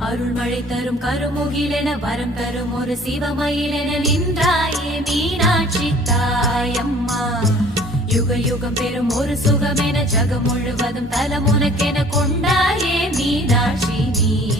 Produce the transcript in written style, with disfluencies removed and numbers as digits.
அருள்மழை தரும் கருமுகிலென வரம் தரும் ஒரு சிவமயிலென நின்றாயே மீனாட்சி தாயம்மா. யுக யுகம் பெறும் ஒரு சுகமென ஜகம் முழுவதும் தலம் உனக்கென கொண்டாயே மீனாட்சி நீ.